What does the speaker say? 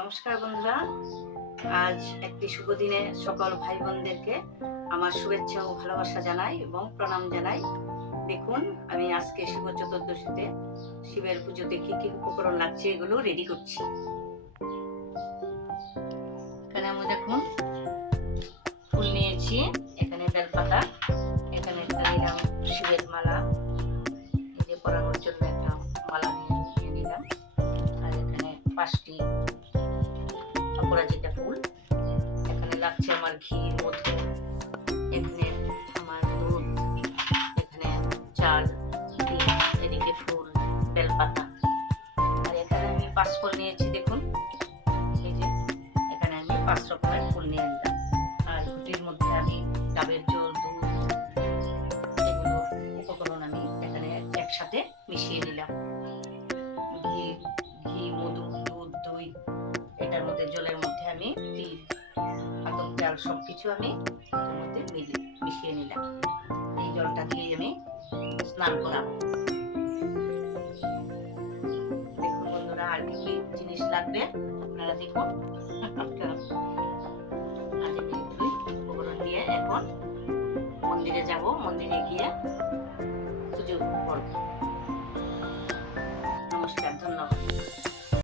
নমস্কার বন্ধুরা, আজ একটি শুভ দিনে সকল ভাই বোনদেরকে আমার শুভেচ্ছা ও ভালোবাসা জানাই এবং প্রণাম জানাই। দেখুন, আমি আজকে শিব চতুর্দশীতে শিবের পুজোতে কি কি উপকরণ লাগছে এগুলো রেডি করছি। এখানে আমি দেখুন ফুল নিয়েছি, এখানে বেলপাতা, এখানে একটা নিলাম শিবের মালা, এই যে পরানোর জন্য একটা মালা নিয়ে নিলাম, আর এখানে 5টি অপরাজিতা ফুল, এখানে লাগছে আমার ঘি, মধু, এখানে আমার দুধ, এখানে চাল, ডিম, এদিকে ফুল, বেলপাতা, আর এখানে আমি 5 ফল নিয়েছি। দেখুন, এই যে এখানে আমি 5 রকমের ফুল নিয়ে নিলাম, আর ঘটির মধ্যে আমি ডাবের জল, দুধ, এগুলো উপকরণ আমি এখানে একসাথে মিশিয়ে নিলাম। ঘি, মধু, দুধ, দই, এটার মধ্যে জলের মধ্যে আমি তিল, আতপ চাল সবকিছু আমি এর মধ্যে মিশিয়ে নিলাম। এই জলটা দিয়ে আমি স্নান করাবো। দেখুন বন্ধুরা, আর কি কি জিনিস লাগবে আপনারা দেখুন। আজ আমি উপকরণ দিয়ে এখন মন্দিরে যাব, মন্দিরে গিয়ে পুজো করবো।